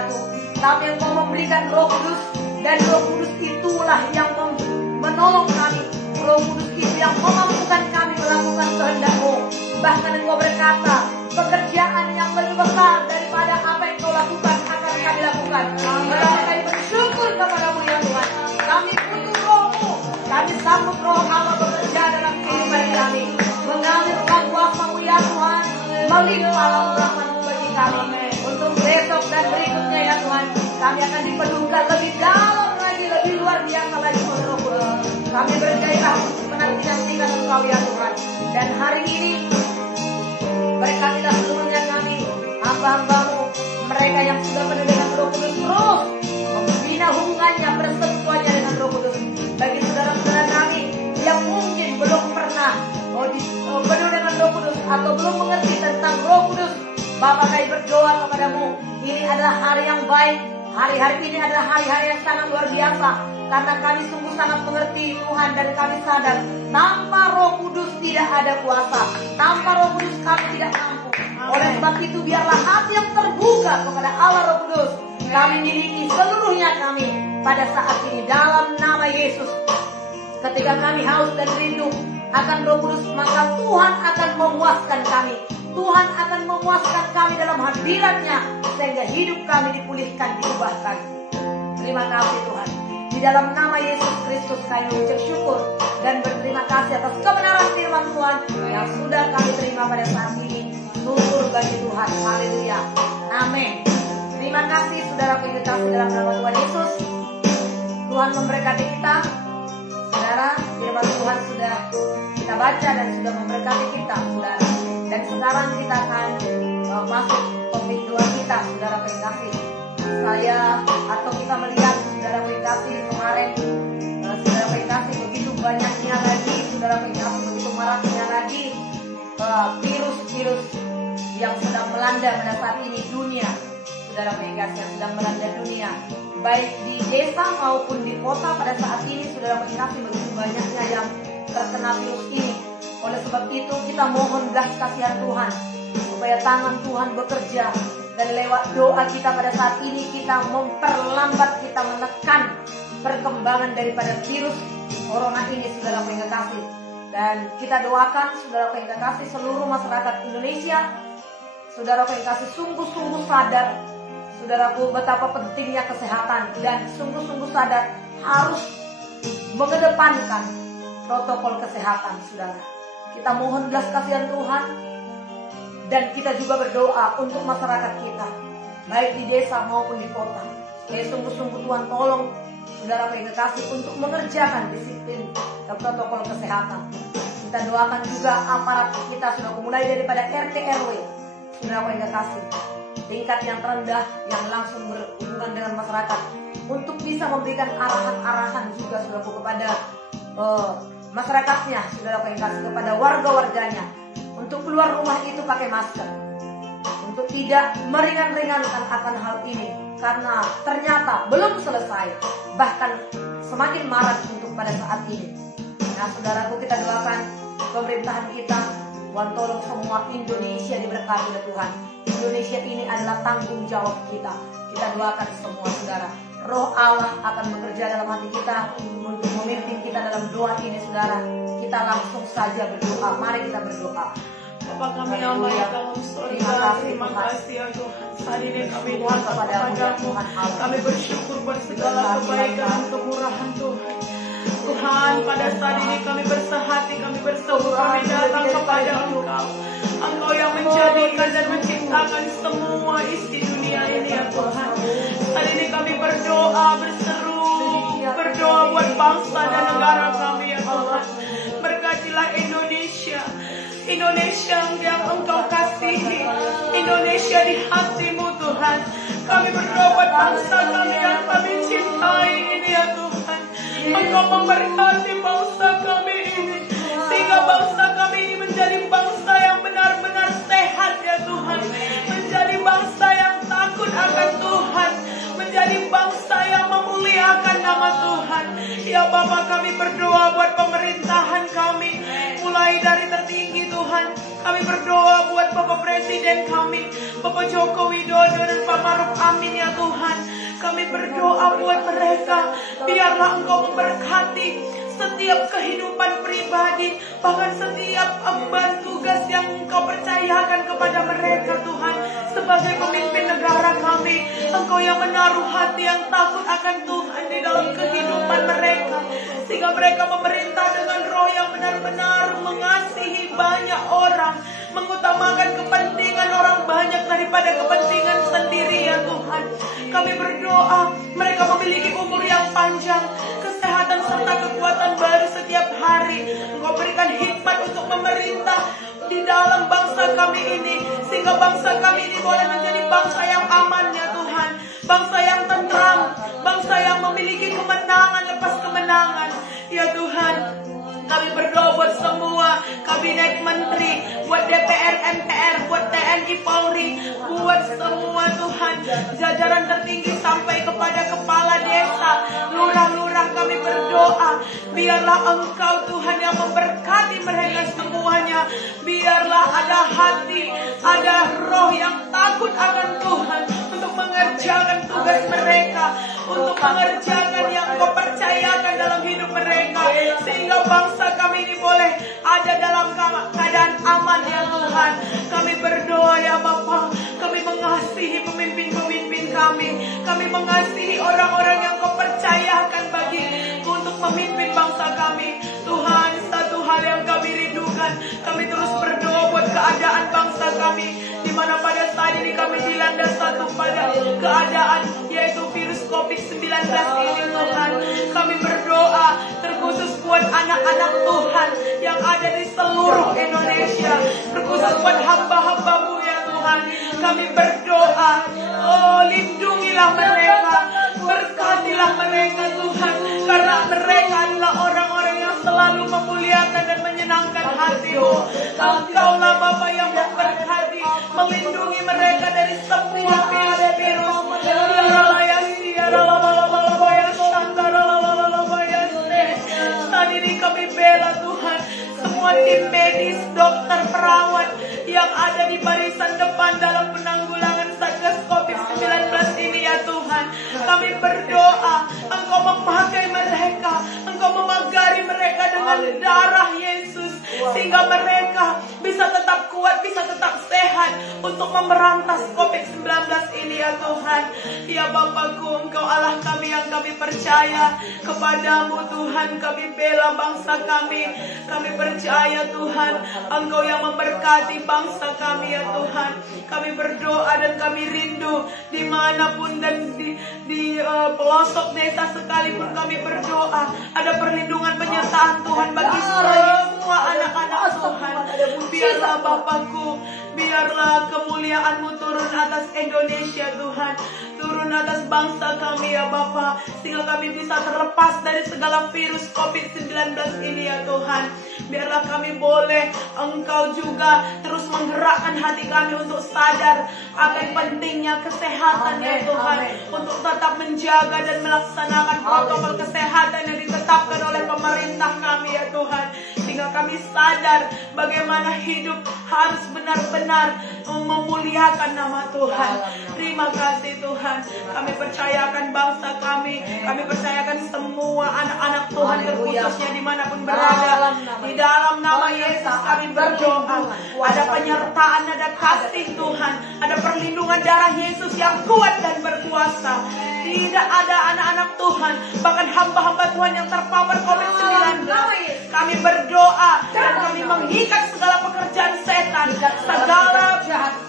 wabarakatuh. Kami mau memberikan Roh Kudus, dan Roh Kudus itulah yang menolong kami. Roh Kudus itu yang memampukan kami melakukan kehendak-Mu. Bahkan Engkau berkata, pekerjaan yang lebih besar daripada apa yang Kau lakukan akan kami lakukan. Kami bersyukur kepada-Mu ya Tuhan. Kami butuh Roh-Mu. Kami sambut Roh Allah bekerja dalam kehidupan kami. Mengalir roh kuasa-Mu ya Tuhan. Melimpahlah rahmat-Mu bagi kami. Untuk besok dan berikutnya ya Tuhan, kami akan dipenuhkan lebih dalam lagi, lebih luar biasa lagi oleh Roh Kudus. Kami bergairah untuk menanti-nantikan Engkau ya Tuhan. Dan hari ini berkatilah seluruhnya kami, hamba-hamba-Mu, mereka yang sudah penuh dengan Roh Kudus, terus membina hubungannya, bersentuhannya dengan Roh Kudus. Bagi saudara-saudara kami yang mungkin belum pernah penuh dengan Roh Kudus atau belum mengerti tentang Roh Kudus, Bapak kami berdoa kepada-Mu, ini adalah hari yang baik. Hari-hari ini adalah hari-hari yang sangat luar biasa, karena kami sungguh sangat mengerti Tuhan, dan kami sadar tanpa Roh Kudus tidak ada kuasa, tanpa Roh Kudus kami tidak mampu. Oleh sebab itu biarlah hati yang terbuka kepada Allah Roh Kudus kami miliki seluruhnya kami pada saat ini dalam nama Yesus. Ketika kami haus dan rindu akan Roh Kudus, maka Tuhan akan memuaskan kami. Tuhan akan memuaskan kami dalam hadirat-Nya, sehingga hidup kami dipulihkan, diubahkan. Terima kasih Tuhan. Di dalam nama Yesus Kristus kami mengucap syukur dan berterima kasih atas kebenaran firman Tuhan yang sudah kami terima pada saat ini. Syukur bagi Tuhan. Haleluya. Amin. Terima kasih saudara kekasih dalam nama Tuhan Yesus. Tuhan memberkati kita. Saudara, firman Tuhan sudah kita baca dan sudah memberkati kita, saudara. Dan sekarang kita akan masuk topik doa kita, saudara kekasih. Saya atau kita melihat saudara kekasih kemarin, saudara kekasih begitu banyaknya lagi, saudara kekasih begitu maraknya lagi virus-virus yang sedang melanda pada saat ini dunia, saudara kekasih, yang sedang melanda dunia, baik di desa maupun di kota pada saat ini, saudara kekasih begitu banyaknya yang terkena virus ini. Oleh sebab itu kita mohon belas kasihan Tuhan, supaya tangan Tuhan bekerja, dan lewat doa kita pada saat ini kita memperlambat, kita menekan perkembangan daripada virus corona ini, saudara yang kekasih. Dan kita doakan saudara yang kekasih seluruh masyarakat Indonesia, saudara yang kekasih sungguh-sungguh sadar, saudaraku, betapa pentingnya kesehatan, dan sungguh-sungguh sadar harus mengedepankan protokol kesehatan, saudara. Kita mohon belas kasihan Tuhan, dan kita juga berdoa untuk masyarakat kita, baik di desa maupun di kota. Sungguh-sungguh Tuhan tolong saudara yang kekasih untuk mengerjakan disiplin dan protokol kesehatan. Kita doakan juga aparat kita sudah mulai daripada RT RW, saudara yang kekasih, tingkat yang terendah yang langsung berhubungan dengan masyarakat, untuk bisa memberikan arahan-arahan juga saudara kepada masyarakatnya, saudara yang kasih, kepada warga-warganya, untuk keluar rumah itu pakai masker, untuk tidak meringan-ringankan akan hal ini, karena ternyata belum selesai, bahkan semakin marak untuk pada saat ini. Nah saudaraku, kita doakan pemerintahan kita, Tuhan tolong semua Indonesia diberkati oleh Tuhan. Indonesia ini adalah tanggung jawab kita. Kita doakan semua saudara, Roh Allah akan bekerja dalam hati kita untuk memimpin kita dalam doa ini, saudara. Kita langsung saja berdoa. Mari kita berdoa. Bapa kami yang baik dalam surga, terima kasih ya Tuhan. Saat ini kami mohon kepadamu, kami bersyukur buat segala kebaikan dan kemurahan Tuhan. Tuhan, pada saat ini kami bersehati, kami bersyukur, kami datang kepada Engkau. Engkau yang menjadikan dan menciptakan semua isi dunia ini ya Tuhan. Saat ini kami berdoa, berdoa buat bangsa dan negara kami ya Tuhan. Berkatilah Indonesia, Indonesia yang Engkau kasihi, Indonesia di hati-Mu Tuhan. Kami berdoa buat bangsa kami yang kami cintai ini ya Tuhan. Engkau memberkati bangsa kami ini, sehingga bangsa kami ini menjadi bangsa yang benar-benar sehat ya Tuhan. Menjadi bangsa yang takut akan Tuhan, menjadi bangsa yang memuliakan nama Tuhan. Ya Bapa, kami berdoa buat pemerintahan kami, mulai dari tertinggi Tuhan. Kami berdoa buat Bapak Presiden kami, Bapak Joko Widodo dan Pak Maruf Amin ya Tuhan. berdoa buat mereka. Biarlah Engkau memberkati setiap kehidupan pribadi, bahkan setiap emban tugas yang Engkau percayakan kepada mereka Tuhan. Sebagai pemimpin negara kami, Engkau yang menaruh hati yang takut akan Tuhan di dalam kehidupan mereka, sehingga mereka memerintah dengan roh yang benar-benar mengasihi banyak orang, mengutamakan kepentingan orang banyak daripada kepentingan sendiri ya Tuhan. Kami berdoa mereka memiliki umur yang panjang, kesehatan serta kekuatan baru setiap hari. Engkau berikan hikmat untuk memerintah di dalam bangsa kami ini, sehingga bangsa kami ini boleh menjadi bangsa yang aman ya Tuhan, bangsa yang tenang, bangsa yang memiliki kemenangan lepas kemenangan ya Tuhan. Kami berdoa buat semua kabinet menteri, buat DPR, MPR, buat TNI, Polri, buat semua Tuhan, jajaran tertinggi sampai kepada kepala desa, lurah-lurah. Kami berdoa, biarlah Engkau Tuhan yang memberkati mereka semuanya. Biarlah ada hati, ada roh yang takut akan Tuhan untuk mengerjakan tugas mereka, untuk mengerjakan yang Kau percayakan dalam hidup mereka, sehingga bangsa kami ini boleh ada dalam keadaan aman ya Tuhan. Kami berdoa ya Bapa, kami mengasihi pemimpin-pemimpin kami mengasihi orang-orang yang Kau percayakan bagi untuk memimpin bangsa kami. Tuhan, satu hal yang kami rindukan, kami terus berdoa buat keadaan bangsa kami, di mana pada saat ini kami dilanda satu pada keadaan yaitu virus COVID-19 ini Tuhan. Kami berdoa terkhusus buat anak-anak Tuhan yang ada di seluruh Indonesia, terkhusus buat hamba-hamba-Mu ya Tuhan. Kami berdoa, oh lindungilah mereka, berkatilah mereka Tuhan, karena mereka adalah orang-orang yang selalu memuliakan dan menyenangkan hati-Mu. Engkaulah Bapa yang memberkati, melindungi mereka dari semua virus-virus. Saat ini kami bela Tuhan semua tim medis, dokter, perawat yang ada di barisan depan dalam penanggulangan Satgas COVID-19 ini ya Tuhan. Kami berdoa Engkau memakai mereka, Engkau memagari mereka dengan darah Yesus, sehingga mereka bisa tetap kuat, bisa tetap sehat untuk memerantas COVID-19 ini ya Tuhan. Ya Bapakku, Engkau Allah kami yang kami percaya kepadamu Tuhan. Kami bela bangsa kami percaya Tuhan Engkau yang memberkati bangsa kami ya Tuhan. Kami berdoa dan kami rindu dimanapun dan di pelosok desa sekalipun kami berdoa ada perlindungan penyertaan Tuhan bagi semua anak-anak Tuhan. Biarlah Bapakku, biarlah kemuliaan-Mu turun atas Indonesia Tuhan, turun atas bangsa kami ya Bapa, sehingga kami bisa terlepas dari segala virus COVID-19 ini ya Tuhan. Biarlah kami boleh Engkau juga terus menggerakkan hati kami untuk sadar akan pentingnya kesehatan ya Tuhan, untuk tetap menjaga dan melaksanakan protokol kesehatan yang ditetapkan oleh pemerintah kami ya Tuhan, sehingga kami sadar bagaimana hidup harus benar-benar memuliakan nama Tuhan. Terima kasih Tuhan. Kami percayakan bangsa kami percayakan semua anak-anak Tuhan terkhususnya dimanapun berada. Di dalam nama Yesus kami berdoa, ada penyertaan, ada kasih Tuhan, ada perlindungan darah Yesus yang kuat dan berkuasa. Tidak ada anak-anak Tuhan, bahkan hamba-hamba Tuhan yang terpapar COVID-19. Kami berdoa dan kami mengikat segala pekerjaan setan, segala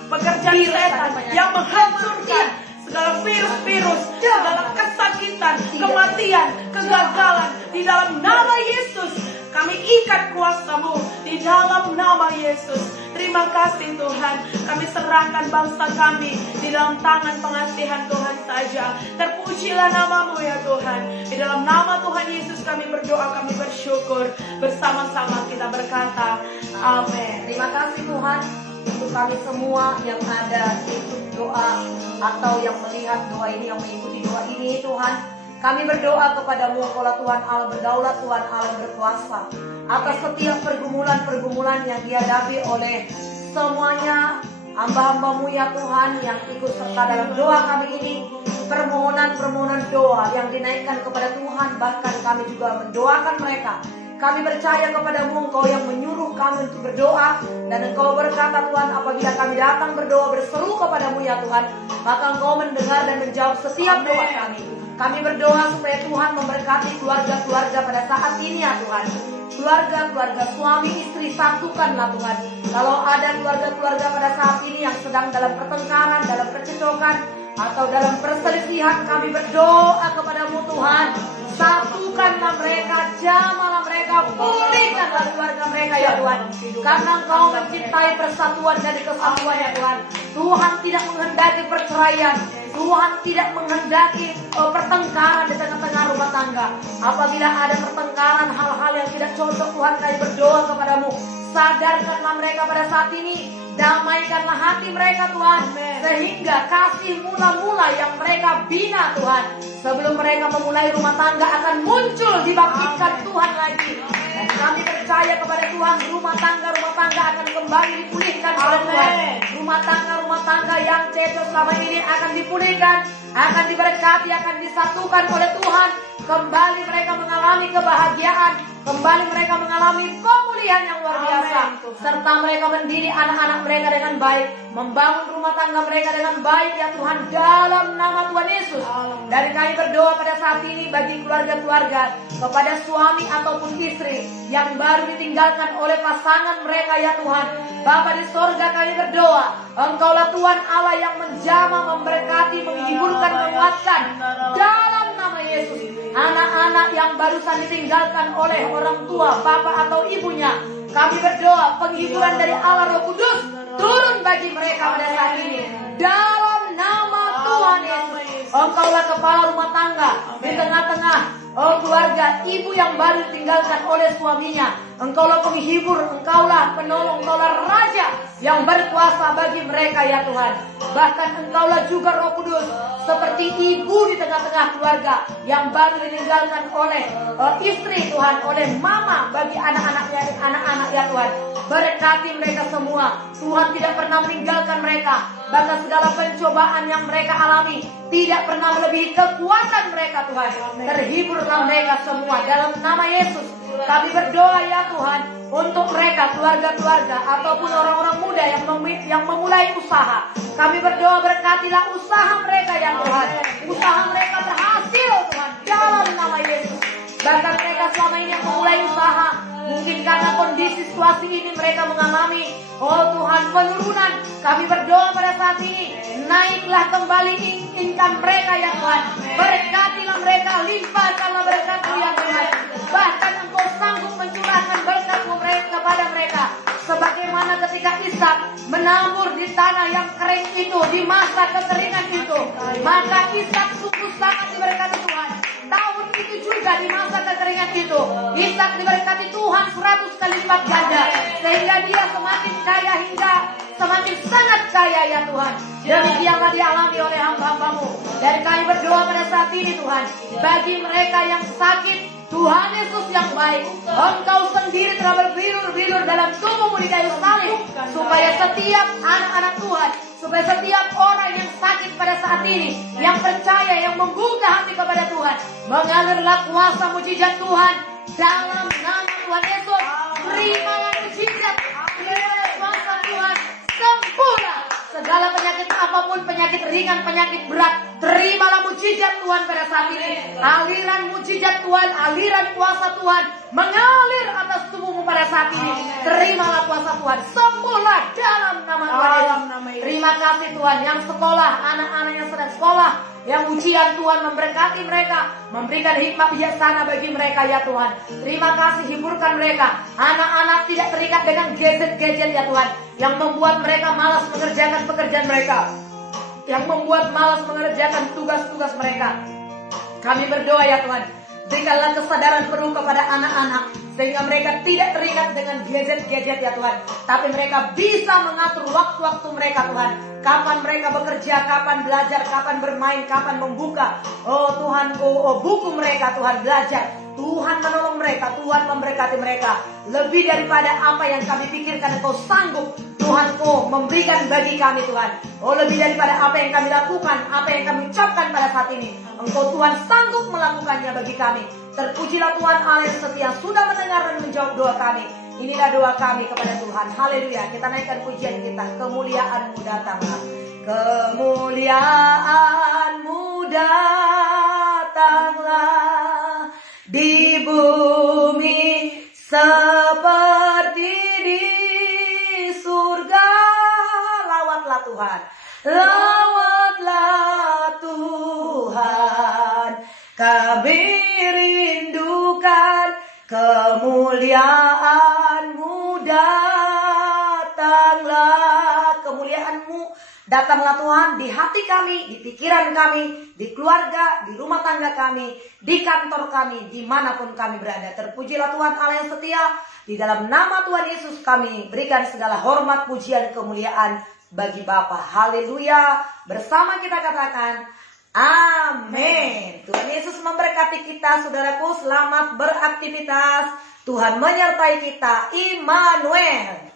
pekerjaan setan yang menghancurkan segala virus-virus, segala kesakitan, kematian, kegagalan. Di dalam nama Yesus kami ikat kuasa-Mu di dalam nama Yesus. Terima kasih Tuhan. Kami serahkan bangsa kami di dalam tangan pengasihan Tuhan saja. Terpujilah nama-Mu ya Tuhan. Di dalam nama Tuhan Yesus kami berdoa, kami bersyukur. Bersama-sama kita berkata amin. Terima kasih Tuhan untuk kami semua yang ada ikut doa atau yang melihat doa ini, yang mengikuti doa ini Tuhan. Kami berdoa kepadamu, Engkaulah Tuhan Allah berdaulat, Tuhan Allah berkuasa atas setiap pergumulan-pergumulan yang dihadapi oleh semuanya hamba-hambamu ya Tuhan yang ikut serta dalam doa kami ini, permohonan-permohonan doa yang dinaikkan kepada Tuhan, bahkan kami juga mendoakan mereka. Kami percaya kepadamu, Engkau yang menyuruh kami untuk berdoa, dan Engkau berkata Tuhan, apabila kami datang berdoa berseru kepadamu ya Tuhan, maka Engkau mendengar dan menjawab setiap doa kami. Kami berdoa supaya Tuhan memberkati keluarga-keluarga pada saat ini ya Tuhan. Keluarga-keluarga suami istri satukanlah Tuhan. Kalau ada keluarga-keluarga pada saat ini yang sedang dalam pertengkaran, dalam percekcokan, atau dalam perselisihan, kami berdoa kepadamu Tuhan, satukanlah mereka, jamalah mereka, pulihkanlah keluarga mereka ya Tuhan. Karena Engkau mencintai persatuan dan kesatuan ya Tuhan. Tuhan tidak menghendaki perceraian, Tuhan tidak menghendaki pertengkaran di tengah-tengah rumah tangga. Apabila ada pertengkaran, hal-hal yang tidak cocok, Tuhan, kami berdoa kepadamu, sadarkanlah mereka pada saat ini, damaikanlah hati mereka Tuhan, sehingga kasih mula-mula yang mereka bina Tuhan, sebelum mereka memulai rumah tangga akan muncul, dibangkitkan Tuhan lagi. Dan kami percaya kepada Tuhan, rumah tangga akan kembali dipulihkan oleh Tuhan. Rumah tangga yang cecok selama ini akan dipulihkan, akan diberkati, akan disatukan oleh Tuhan. Kembali mereka mengalami kebahagiaan, kembali mereka mengalami pemulihan yang luar biasa. Serta mereka mendidik anak-anak mereka dengan baik, membangun rumah tangga mereka dengan baik ya Tuhan, dalam nama Tuhan Yesus. Dan kami berdoa pada saat ini bagi keluarga-keluarga, kepada suami ataupun istri yang baru ditinggalkan oleh pasangan mereka ya Tuhan. Bapa di sorga, kami berdoa, Engkaulah Tuhan Allah yang menjamah, memberkati, menghiburkan, menguatkan dalam nama Yesus. Anak-anak yang barusan ditinggalkan oleh orang tua, bapak atau ibunya, kami berdoa penghiburan dari Allah Roh Kudus turun bagi mereka pada saat ini. Dalam nama Tuhan Yesus, Engkaulah kepala rumah tangga di tengah-tengah keluarga ibu yang baru ditinggalkan oleh suaminya. Engkaulah penghibur, Engkaulah penolong, Engkaulah Raja yang berkuasa bagi mereka ya Tuhan. Bahkan Engkaulah juga Roh Kudus, seperti ibu di tengah-tengah keluarga yang baru ditinggalkan oleh istri Tuhan, oleh mama bagi anak-anaknya, anak-anak ya Tuhan. Berkati mereka semua. Tuhan tidak pernah meninggalkan mereka. Bahkan segala pencobaan yang mereka alami tidak pernah melebihi kekuatan mereka Tuhan. Terhiburlah mereka semua dalam nama Yesus. Kami berdoa ya Tuhan untuk mereka, keluarga-keluarga ataupun orang-orang muda yang memulai usaha. Kami berdoa berkatilah usaha mereka ya Tuhan. Usaha mereka berhasil Tuhan dalam nama Yesus. Bahkan mereka selama ini yang memulai usaha, mungkin karena kondisi situasi ini mereka mengalami, oh Tuhan, penurunan. Kami berdoa pada saat ini, naiklah kembali income mereka ya Tuhan. Berkatilah mereka, limpahkanlah berkat-Mu ya Tuhan. Bahkan Engkau sanggup mencurahkan berkat-Mu kepada mereka, sebagaimana ketika Ishak menabur di tanah yang kering itu, di masa kekeringan itu, maka Ishak sungguh sangat diberkati Tuhan. Tahun itu juga di masa kekeringan itu, Ishak diberkati Tuhan 100 kali lipat ganda, sehingga dia semakin kaya hingga semakin sangat kaya ya Tuhan. Demikianlah dialami oleh hamba-Hamba-Mu. Dan kami berdoa pada saat ini Tuhan, bagi mereka yang sakit, Tuhan Yesus yang baik, Engkau sendiri telah berbilur-bilur dalam tubuh-Mu di kayu salib, supaya setiap anak-anak Tuhan, supaya setiap orang yang sakit pada saat ini, yang percaya, yang membuka hati kepada Tuhan, mengalirlah kuasa mujizat Tuhan dalam nama Tuhan Yesus. Terimalah mujizat, terimalah kuasa Tuhan, sembuhlah segala penyakit apapun, penyakit ringan, penyakit berat. Terimalah mujizat Tuhan pada saat ini. Aliran mujizat Tuhan, aliran kuasa Tuhan mengalir atas tubuhmu pada saat ini. Terimalah kuasa Tuhan, sembuhlah dalam nama Tuhan Yesus. Terima kasih Tuhan, yang sekolah, anak-anak yang sedang sekolah, yang ujian Tuhan memberkati mereka, memberikan hikmat bijaksana bagi mereka ya Tuhan. Terima kasih, hiburkan mereka. Anak-anak tidak terikat dengan gadget-gadget ya Tuhan, yang membuat mereka malas mengerjakan pekerjaan mereka, yang membuat malas mengerjakan tugas-tugas mereka. Kami berdoa ya Tuhan, berikanlah kesadaran penuh kepada anak-anak, sehingga mereka tidak terikat dengan gadget-gadget ya Tuhan, tapi mereka bisa mengatur waktu-waktu mereka Tuhan. Kapan mereka bekerja, kapan belajar, kapan bermain, kapan membuka buku mereka Tuhan, belajar. Tuhan menolong mereka, Tuhan memberkati mereka. Lebih daripada apa yang kami pikirkan, Engkau sanggup Tuhan, Engkau memberikan bagi kami Tuhan. Oh, lebih daripada apa yang kami lakukan, apa yang kami ucapkan pada saat ini, Engkau Tuhan sanggup melakukannya bagi kami. Terpujilah Tuhan Allah yang setia, sudah mendengar dan menjawab doa kami. Inilah doa kami kepada Tuhan. Haleluya. Kita naikkan pujian kita. Kemuliaan-Mu datanglah. Kemuliaan-Mu datanglah di bumi seperti di surga. Lawatlah Tuhan. Lawatlah Tuhan. Kami rindukan kemuliaan-Mu datanglah. Kemuliaan-Mu datanglah Tuhan di hati kami, di pikiran kami, di keluarga, di rumah tangga kami, di kantor kami, dimanapun kami berada. Terpujilah Tuhan Allah yang setia. Di dalam nama Tuhan Yesus kami berikan segala hormat, pujian, kemuliaan bagi Bapa. Haleluya. Bersama kita katakan amin. Tuhan Yesus memberkati kita, saudaraku. Selamat beraktivitas. Tuhan menyertai kita. Immanuel.